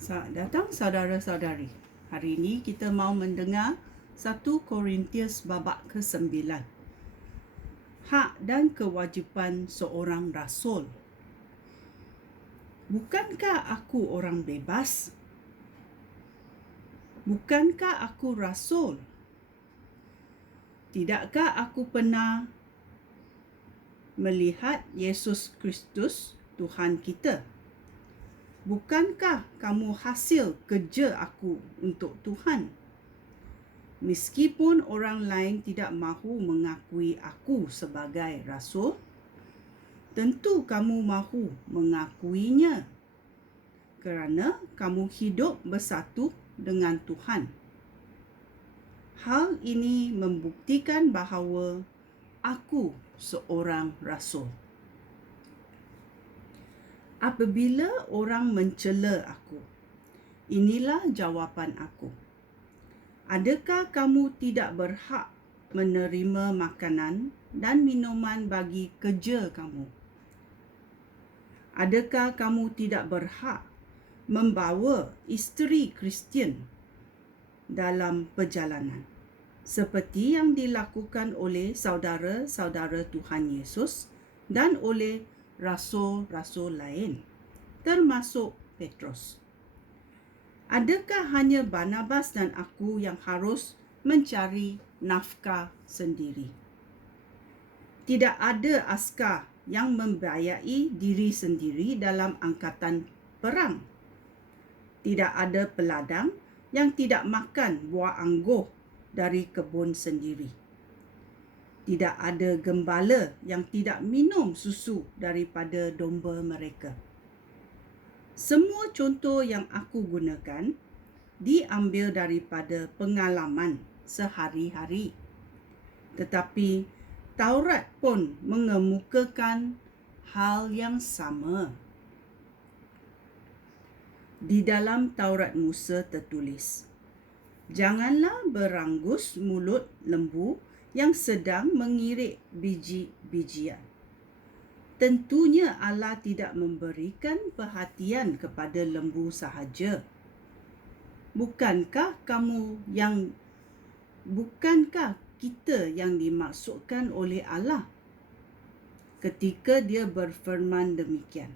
Selamat datang saudara-saudari. Hari ini kita mau mendengar 1 Korintius babak ke-9. Hak dan kewajipan seorang rasul. Bukankah aku orang bebas? Bukankah aku rasul? Tidakkah aku pernah melihat Yesus Kristus Tuhan kita? Bukankah kamu hasil kerja aku untuk Tuhan? Meskipun orang lain tidak mahu mengakui aku sebagai rasul, tentu kamu mahu mengakuinya kerana kamu hidup bersatu dengan Tuhan. Hal ini membuktikan bahawa aku seorang rasul. Apabila orang mencela aku, inilah jawapan aku. Adakah kamu tidak berhak menerima makanan dan minuman bagi kerja kamu? Adakah kamu tidak berhak membawa isteri Kristian dalam perjalanan, seperti yang dilakukan oleh saudara-saudara Tuhan Yesus dan oleh rasul-rasul lain, termasuk Petrus? Adakah hanya Barnabas dan aku yang harus mencari nafkah sendiri? Tidak ada askar yang membiayai diri sendiri dalam angkatan perang. Tidak ada peladang yang tidak makan buah anggur dari kebun sendiri. Tidak ada gembala yang tidak minum susu daripada domba mereka. Semua contoh yang aku gunakan diambil daripada pengalaman sehari-hari. Tetapi Taurat pun mengemukakan hal yang sama. Di dalam Taurat Musa tertulis, "Janganlah beranggus mulut lembu yang sedang mengirik biji-bijian." Tentunya Allah tidak memberikan perhatian kepada lembu sahaja. Bukankah kita yang dimaksudkan oleh Allah ketika dia berfirman demikian?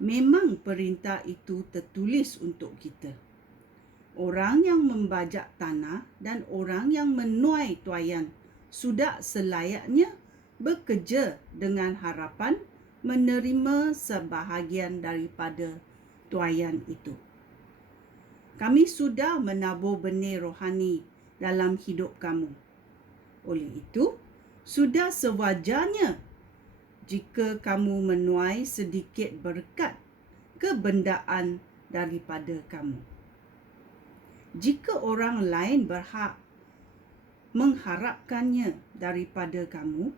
Memang perintah itu tertulis untuk kita. Orang yang membajak tanah dan orang yang menuai tuaian sudah selayaknya bekerja dengan harapan menerima sebahagian daripada tuaian itu. Kami sudah menabur benih rohani dalam hidup kamu. Oleh itu, sudah sewajarnya jika kamu menuai sedikit berkat kebendaan daripada kamu. Jika orang lain berhak mengharapkannya daripada kamu,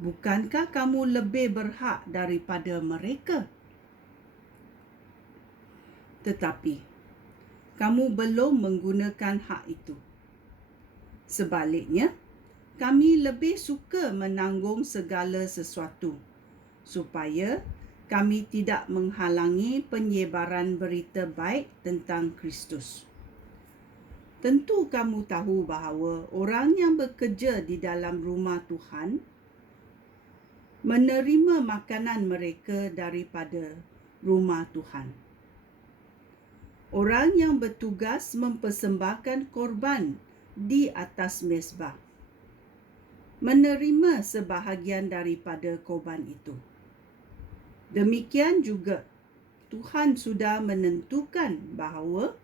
bukankah kamu lebih berhak daripada mereka? Tetapi kamu belum menggunakan hak itu. Sebaliknya, kami lebih suka menanggung segala sesuatu supaya kami tidak menghalangi penyebaran berita baik tentang Kristus. Tentu kamu tahu bahawa orang yang bekerja di dalam rumah Tuhan menerima makanan mereka daripada rumah Tuhan. Orang yang bertugas mempersembahkan korban di atas mezbah menerima sebahagian daripada korban itu. Demikian juga Tuhan sudah menentukan bahawa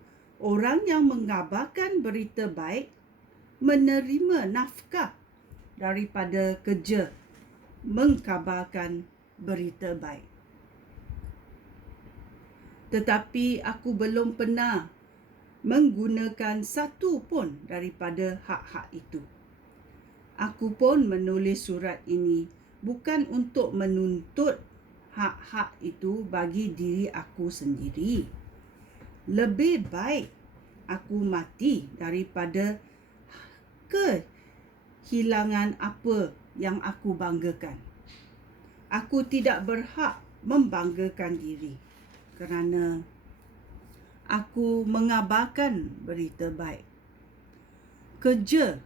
orang yang mengabarkan berita baik menerima nafkah daripada kerja mengkabarkan berita baik. Tetapi aku belum pernah menggunakan satu pun daripada hak-hak itu. Aku pun menulis surat ini bukan untuk menuntut hak-hak itu bagi diri aku sendiri. Lebih baik aku mati daripada kehilangan apa yang aku banggakan. Aku tidak berhak membanggakan diri kerana aku mengabarkan berita baik. Kerja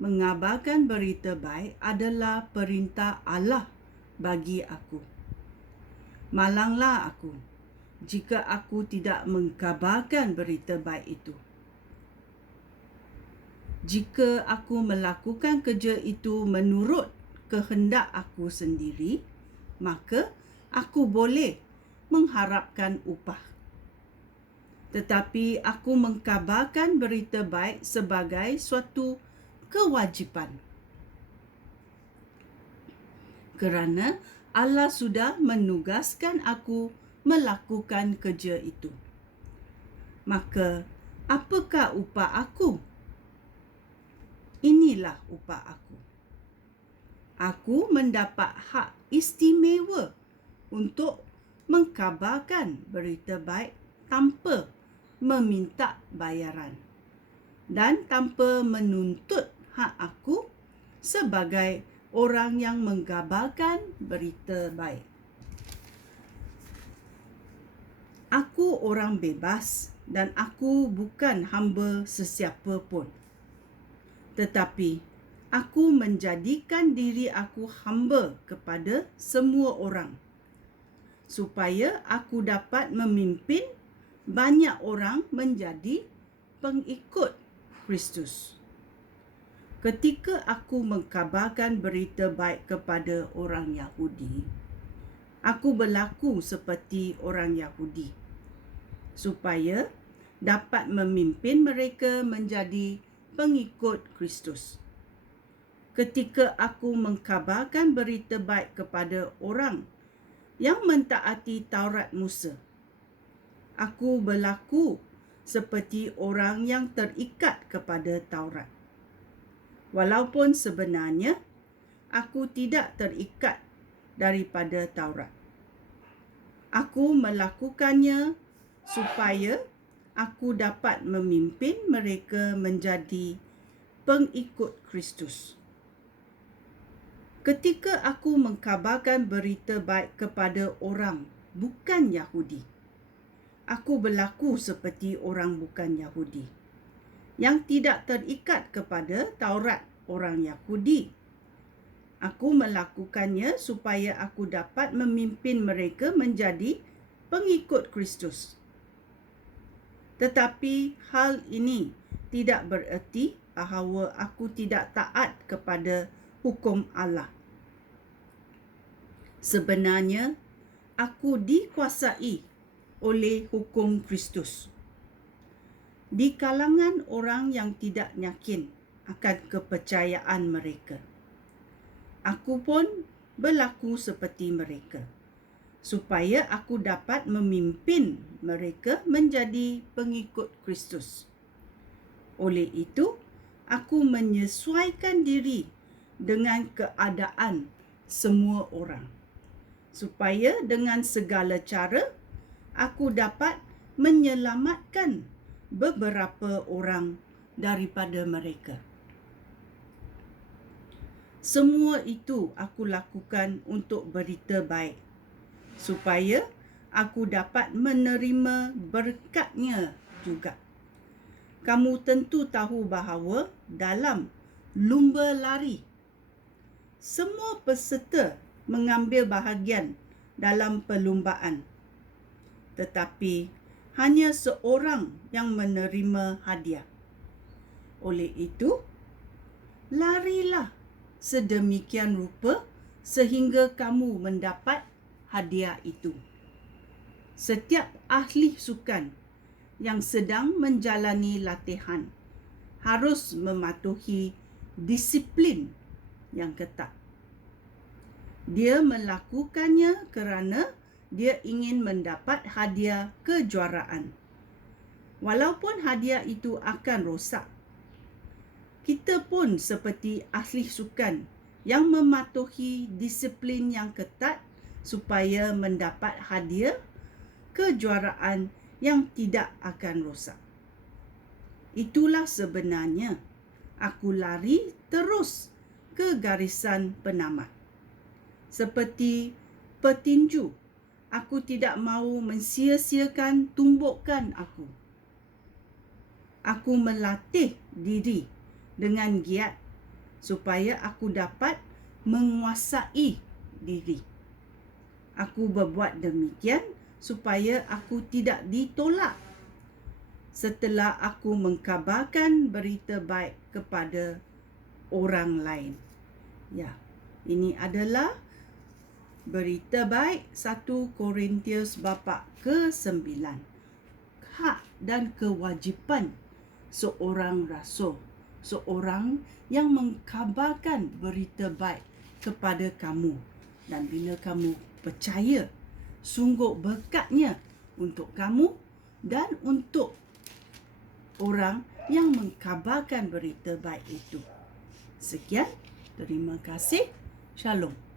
mengabarkan berita baik adalah perintah Allah bagi aku. Malanglah aku jika aku tidak mengkabarkan berita baik itu. Jika aku melakukan kerja itu menurut kehendak aku sendiri, maka aku boleh mengharapkan upah. Tetapi aku mengkabarkan berita baik sebagai suatu kewajipan. Kerana Allah sudah menugaskan aku melakukan kerja itu. Maka, apakah upah aku? Inilah upah aku. Aku mendapat hak istimewa untuk mengkabarkan berita baik tanpa meminta bayaran dan tanpa menuntut hak aku sebagai orang yang mengkabarkan berita baik. Aku orang bebas dan aku bukan hamba sesiapa pun. Tetapi aku menjadikan diri aku hamba kepada semua orang, supaya aku dapat memimpin banyak orang menjadi pengikut Kristus. Ketika aku mengkabarkan berita baik kepada orang Yahudi, aku berlaku seperti orang Yahudi, supaya dapat memimpin mereka menjadi pengikut Kristus. Ketika aku mengkabarkan berita baik kepada orang yang mentaati Taurat Musa, aku berlaku seperti orang yang terikat kepada Taurat. Walaupun sebenarnya aku tidak terikat daripada Taurat. Aku melakukannya supaya aku dapat memimpin mereka menjadi pengikut Kristus. Ketika aku mengkabarkan berita baik kepada orang bukan Yahudi, aku berlaku seperti orang bukan Yahudi yang tidak terikat kepada Taurat orang Yahudi. Aku melakukannya supaya aku dapat memimpin mereka menjadi pengikut Kristus. Tetapi hal ini tidak bererti bahawa aku tidak taat kepada hukum Allah. Sebenarnya, aku dikuasai oleh hukum Kristus. Di kalangan orang yang tidak yakin akan kepercayaan mereka, aku pun berlaku seperti mereka, supaya aku dapat memimpin mereka menjadi pengikut Kristus. Oleh itu, aku menyesuaikan diri dengan keadaan semua orang, supaya dengan segala cara aku dapat menyelamatkan beberapa orang daripada mereka. Semua itu aku lakukan untuk berita baik, supaya aku dapat menerima berkatnya juga. Kamu tentu tahu bahawa dalam lumba lari, semua peserta mengambil bahagian dalam perlumbaan. Tetapi hanya seorang yang menerima hadiah. Oleh itu, larilah sedemikian rupa sehingga kamu mendapat hadiah itu. Setiap ahli sukan yang sedang menjalani latihan harus mematuhi disiplin yang ketat. Dia melakukannya kerana dia ingin mendapat hadiah kejuaraan. Walaupun hadiah itu akan rosak, kita pun seperti ahli sukan yang mematuhi disiplin yang ketat supaya mendapat hadiah kejuaraan yang tidak akan rosak. Itulah sebenarnya aku lari terus ke garisan penamat. Seperti petinju Aku tidak mahu mensia-siakan tumbukan aku. Aku melatih diri dengan giat supaya aku dapat menguasai diri. Aku berbuat demikian supaya aku tidak ditolak setelah aku mengkabarkan berita baik kepada orang lain. Ya, ini adalah berita baik 1 Korintius bapa ke-9. Hak dan kewajipan seorang rasul, seorang yang mengkabarkan berita baik kepada kamu. Dan bila kamu percaya, sungguh berkatnya untuk kamu dan untuk orang yang mengkabarkan berita baik itu. Sekian, terima kasih. Shalom.